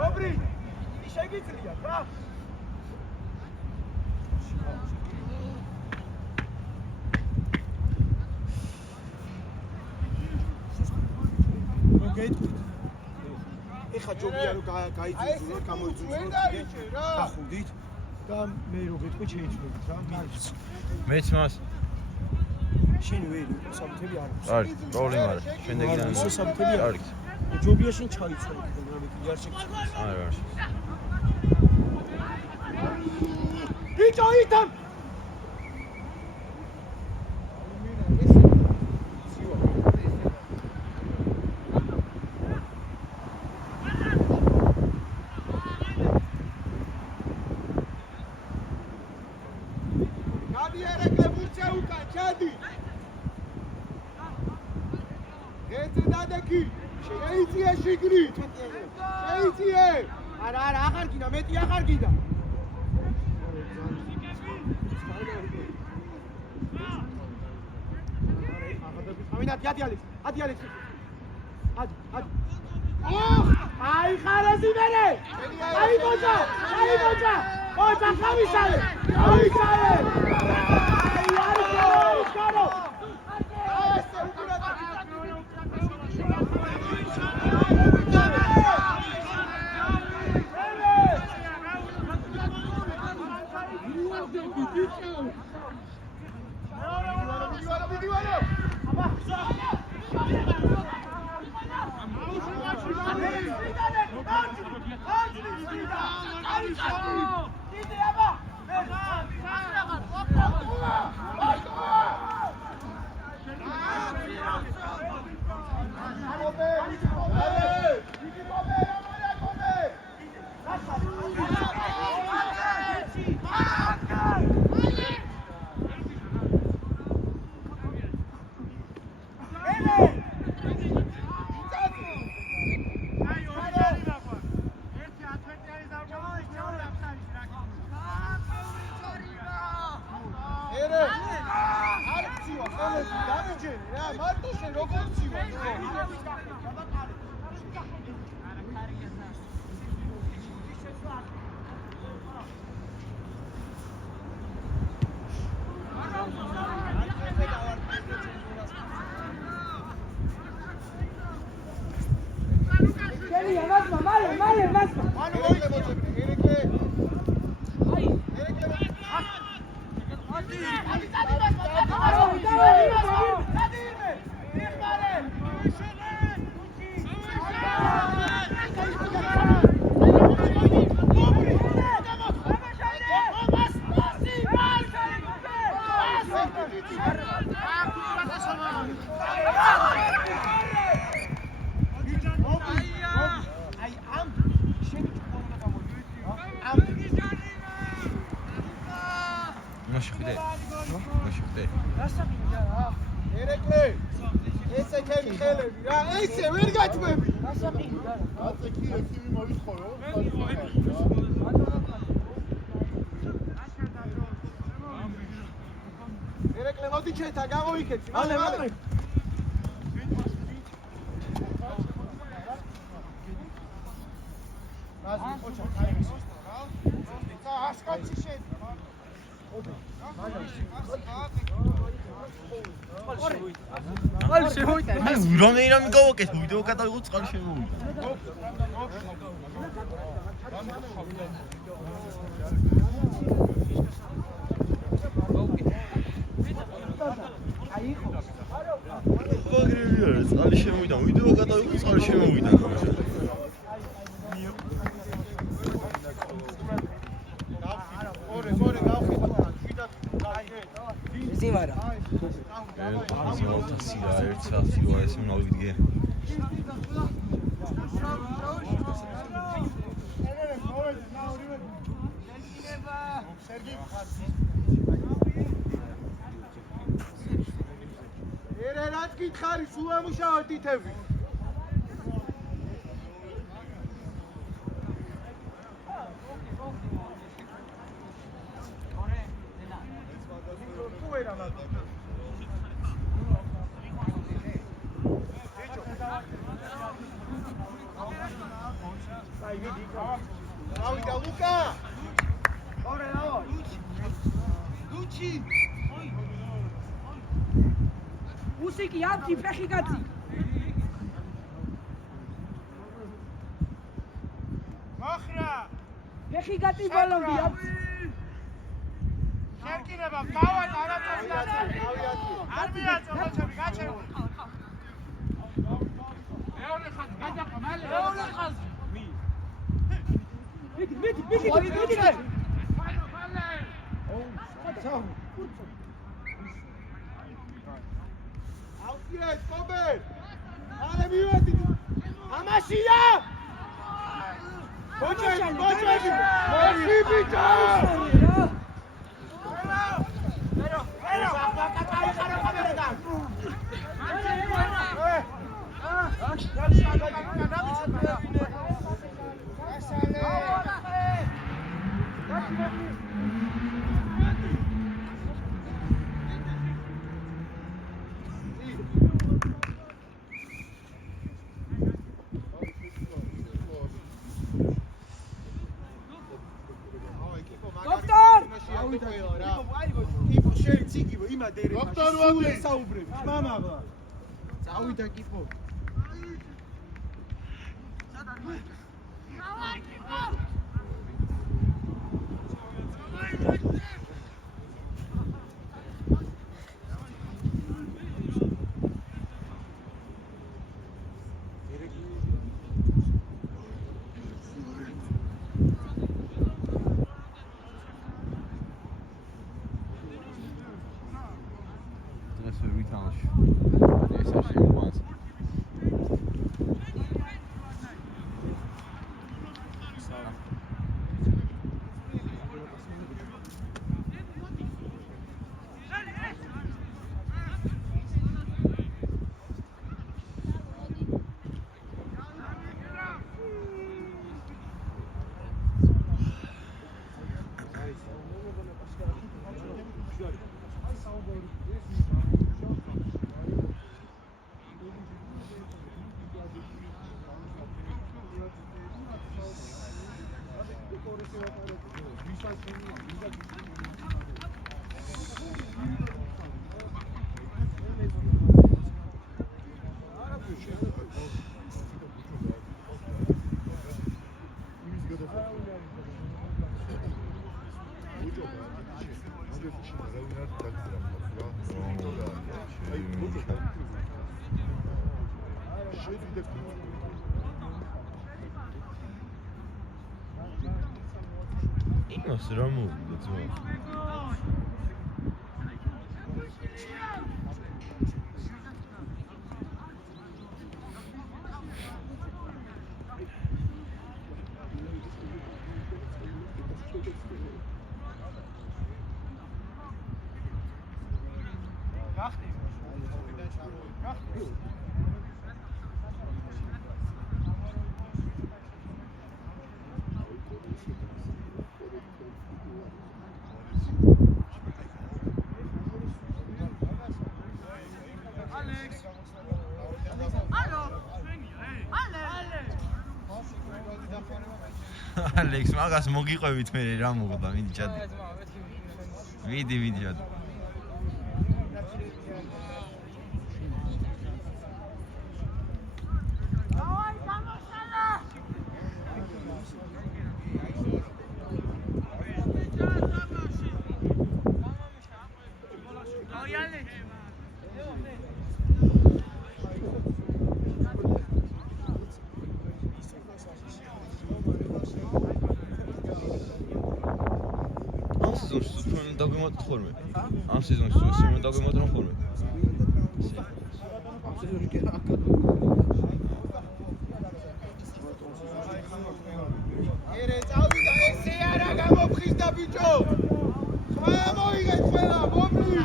მობრი შეგიძლია რა მოგეთქვით ეხა ჯობია რომ გაიძულოთ გამოიძულოთ გახუდით და მე რო გეტყვი შეიცვლებით რა მინუს მეც მას შენ ვერი სამთები არ აქვს არის პრობლემა არის შემდეგიდან სამთები არ არის ჯობია შენ ჩაიცვალე რა მე არ შეგწევს არა ბიჭო ითამ შეიწია შიგნით შეიწია არა აღარ გინდა მეტი აღარ გინდა ამინათ ადი ალექს აი ხარეზი მერე აი ბოჭა ბოჭა ხავისალე აი გარო რამეირამი გავაკეთე ვიდეო კატალოგს წყალი შემოვიდა წყალი შემოვიდა ვიდეო კატალოგს წყალი შემოვიდა ზიმარა ეს მოვიგდე ერერად გითხარი სულ ამუშავე თითები ავიდა ლუკა ლუჩი უსიკი აბჯი ფეხი კაცი მახრა ფეხი კაცი ბოლომი აბჯი შერკინება გავარ არაწევს არ მიაწევ მოჩები გაჩევ მეორე ხაზი გადაყვა მალე მეორე ხაზი მიდი აუცილებს კობერ არა მივედი ამაშია მოჩები მოჩები ბიჭო დოქტორ ვადი საუბრები მამაღლა წავიდა კიპო იმას რა მოვიდა ძმა ალექს მაგას მოგიყვებით მე რა მოხდა მიდი ჩადი მიდი ჩადი ამ სეზონში სიმონ დაგვიმატრო ხოლმე. ერე წავიდა ესე არა გამოფხიზდა ბიჭო. ხმა მოიგეთ ყველა მომლი.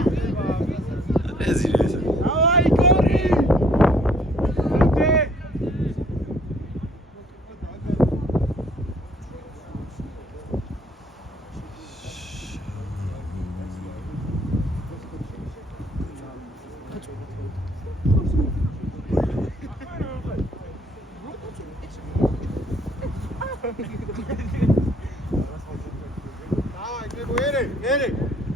ეზი ეს. დავაი გორი. მერე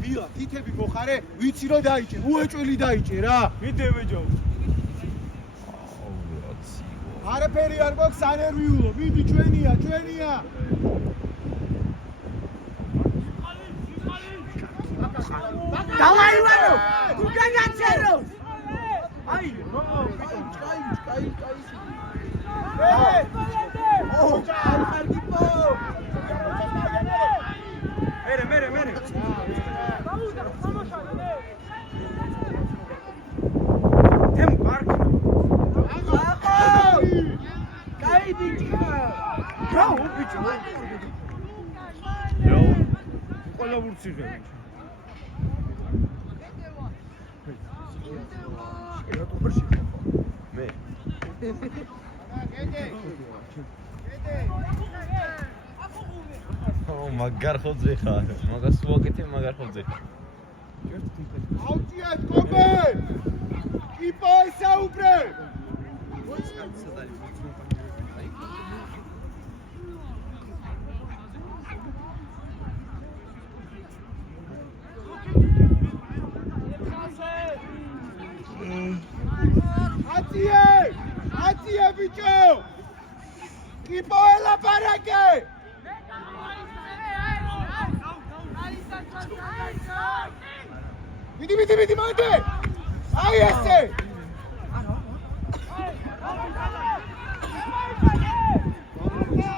ვიღა თითები მოხარე ვიცი რომ დაიჭე უეჭველი დაიჭე რა მიდევეჯო არაფერი არ გვაქვს ანერვიულო მიდი ჩვენია Давай, Иванов! Куда гацеро? Ай, кай. Мере. Тем парк. Кай бичка. Браво, бичка. Браво. ყველა ვურციღე. მე მაგარ ხოძე ხარ მაგას ვაკეთე მაგარ ხოძე აუჭიათ კობე კიპა ისაუბრე ატიე ბიჭო კიპო ელაპარაკე მიდი მანდე აი ესე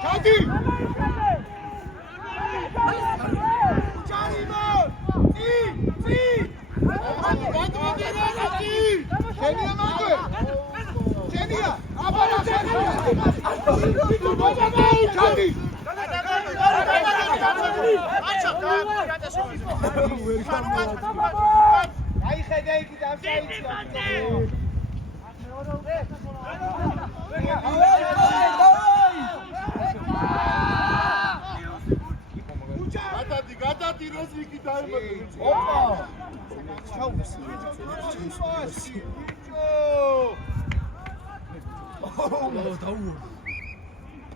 ჩადი ჩარიმო წი შენია მანდე შენია აბარა ჩადი აიხედე იქ დავშაიცვა გადადი როზიკი დაემატე ოპა ჩაუს დაუო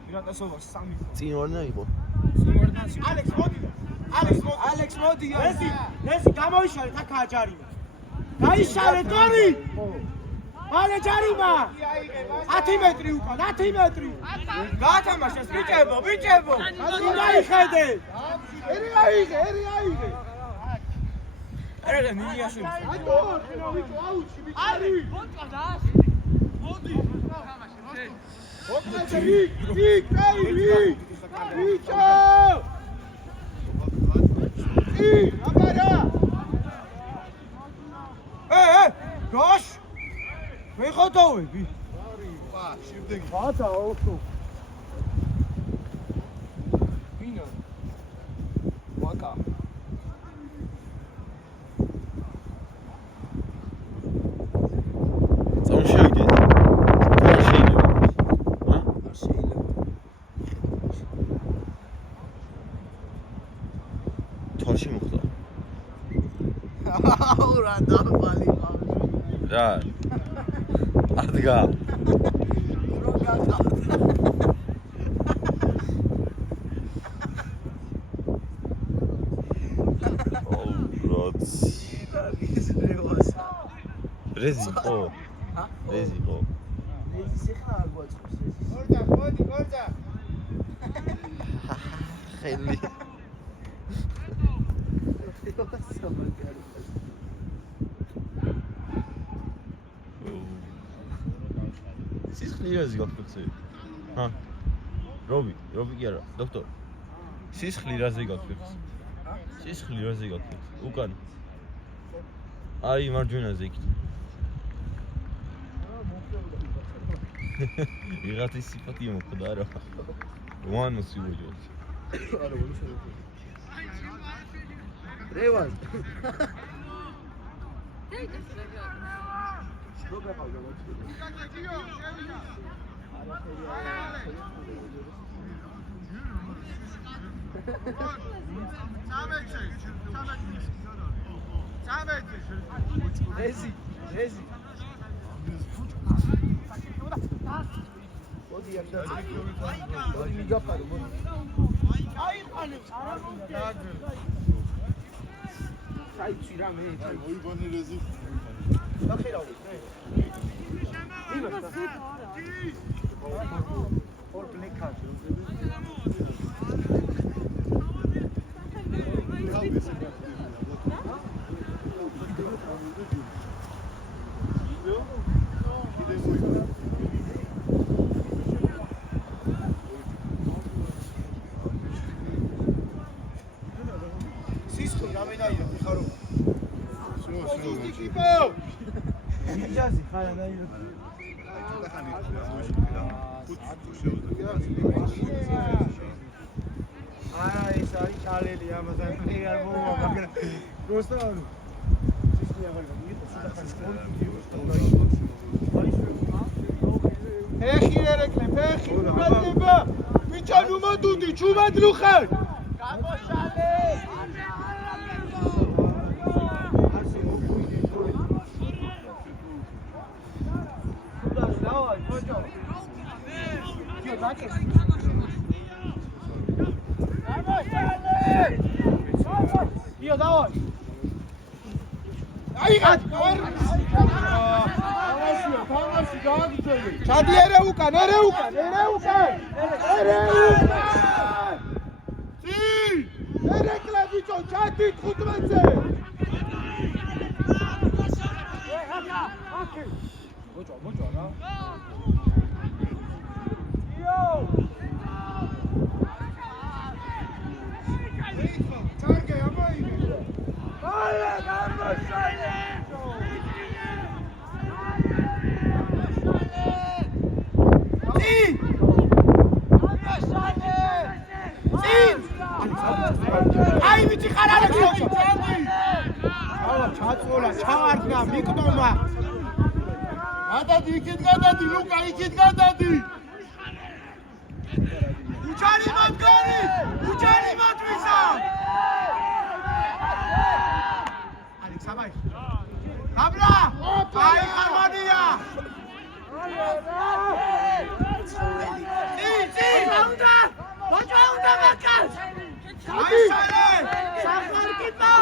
ირატასობა 3 წინ ვარ და იყო ალექს მოდი ეს გამოიშალე თაკა ჯარიმა გაიშალე ტორი მალე ჯარიმა 10 მეტრი უკან 10 მეტრი გაათამაშეს ბიჭებო გაიხედე ერი აიღე არა მინიაშვილი აუჩი ბიჭარი მოდი ბიჭო აბარა გაშ მეხოთოვები ვა შევდეგი ხათა ოქო ვინა ვაკა თორში მოხდა აურა დაბალი რა ადგა რეზი ხო სიხნა არ გვაწყობს გორდა ხელი სისხლი გაფიქცე ჰა რობი კი არა დოქტორ სისხლი რაზე გაფიქცე უკან აი მარჯვენაზე იქ იღაცი სიფათი მოხდა რა ვანოსი ვოჯოთ არა ვიშო რევაზ Rezi. Odi yakda. Odi migaparo. Ai, საიცი რა მე მოიგონი რეზი ნახირავი ორ ბლეკად სისხლი რამენაირა ხარო იჯაზი ხარა დაირო ეს არის ჩალელი ამაზე მე არ მოვა მაგრამ просто სისხლი აღარ გამიგეთ ცოტა ხანი ფეხი ერეკლე ფეხი უმეტება ბიჭა ნუ მოდუდი ჩუმად ნუ ხარ გამოშალე Io давай. Аигат. Тамаши გააგრძელე. ჩადი ერე უკან. წი! ერეკლე ბიჭო, ჩადი 15-ზე. მოჭო რა. იო! Targe, amai! Alle, gamboshale! Ai, bici xarale xoxo! Ава, ჩაწოლა, ჩავარდნა, მიკდომა! გადადი, იქით გადადი, ლუკა, იქით გადადი! უჩარი მოდგარი! უჩარი მოთვისა! Sabay. Abla! Ay harmonia! Sí, onda! Bocho onda bakas! Ay sale! Safarkito!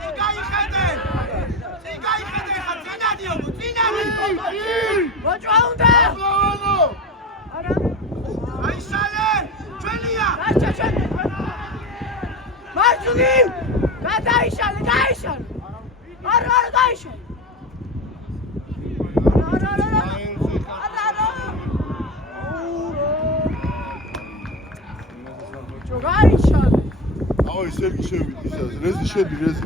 Sigai khade! Hatina dio, Tina! Bocho onda! Ay sale! Chelia! Marjuni! Gadaishal! Ara gaisho. Gaisho. Ay Sergi şevdi siz. Rezi şedi rezi.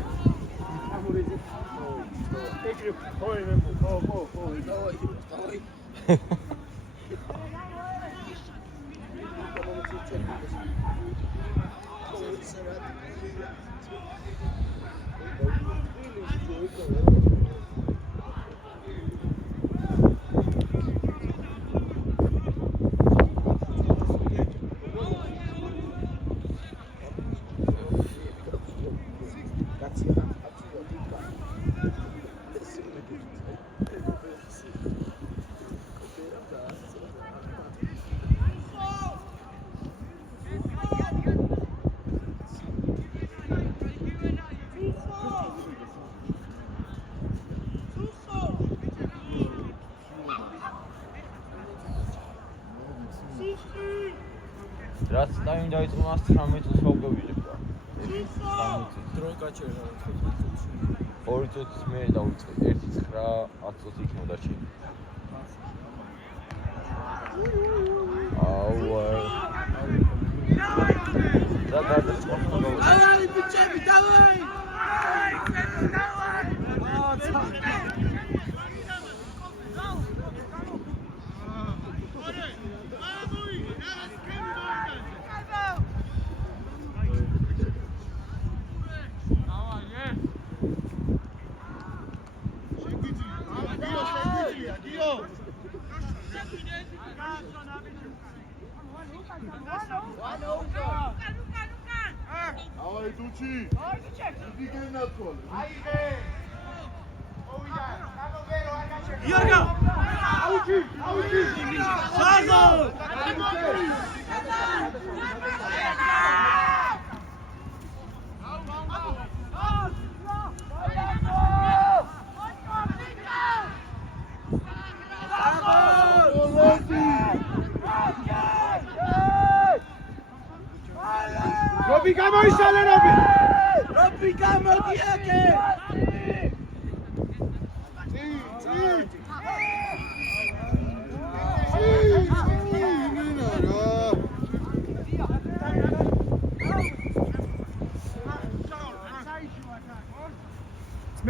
რაც ტაიმი დაიწყო მას 19 წუთს გავგებინებ რა. 19 დრო გაჩერდა 2 წუთს მე დავიწყე 1:09 წუთი იქნება დარჩენილი. აუა. რა გადაწყობა. დავაი ბიჭები, დავაი! Ay Tucci. Tucci che è nato? Yoga! Auchi! Sazo! გამოისალე რობი. რობი გამოდი აქე.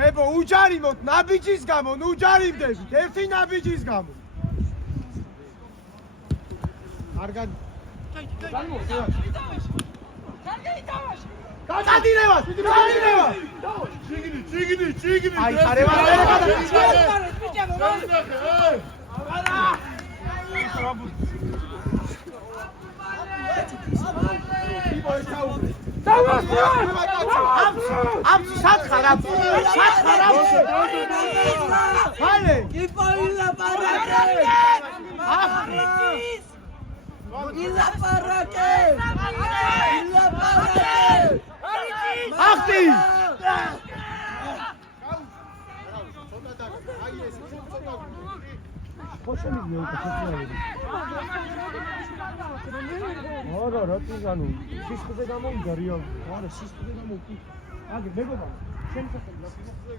მებო უჯარიმოთ ნაბიჯის გამო, ნუ უჯარიმდებით, ერთი ნაბიჯის გამო. კარგად. გადადირევას, გადადირევას. ჩიგინი. აი, ხარება ვერ გადაგიჭირე. ამცი სათხარ ამცი ჰალე ილაპარაკე ახტი არა რა ტიგანო სისხლზე გამოვიდა რეალ არა სისხლზე გამოვიდა აგე მეგობა შენ სახელმწიფო სისხლზე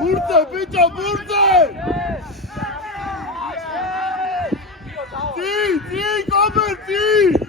Burada bitte burada. Die, kommen die.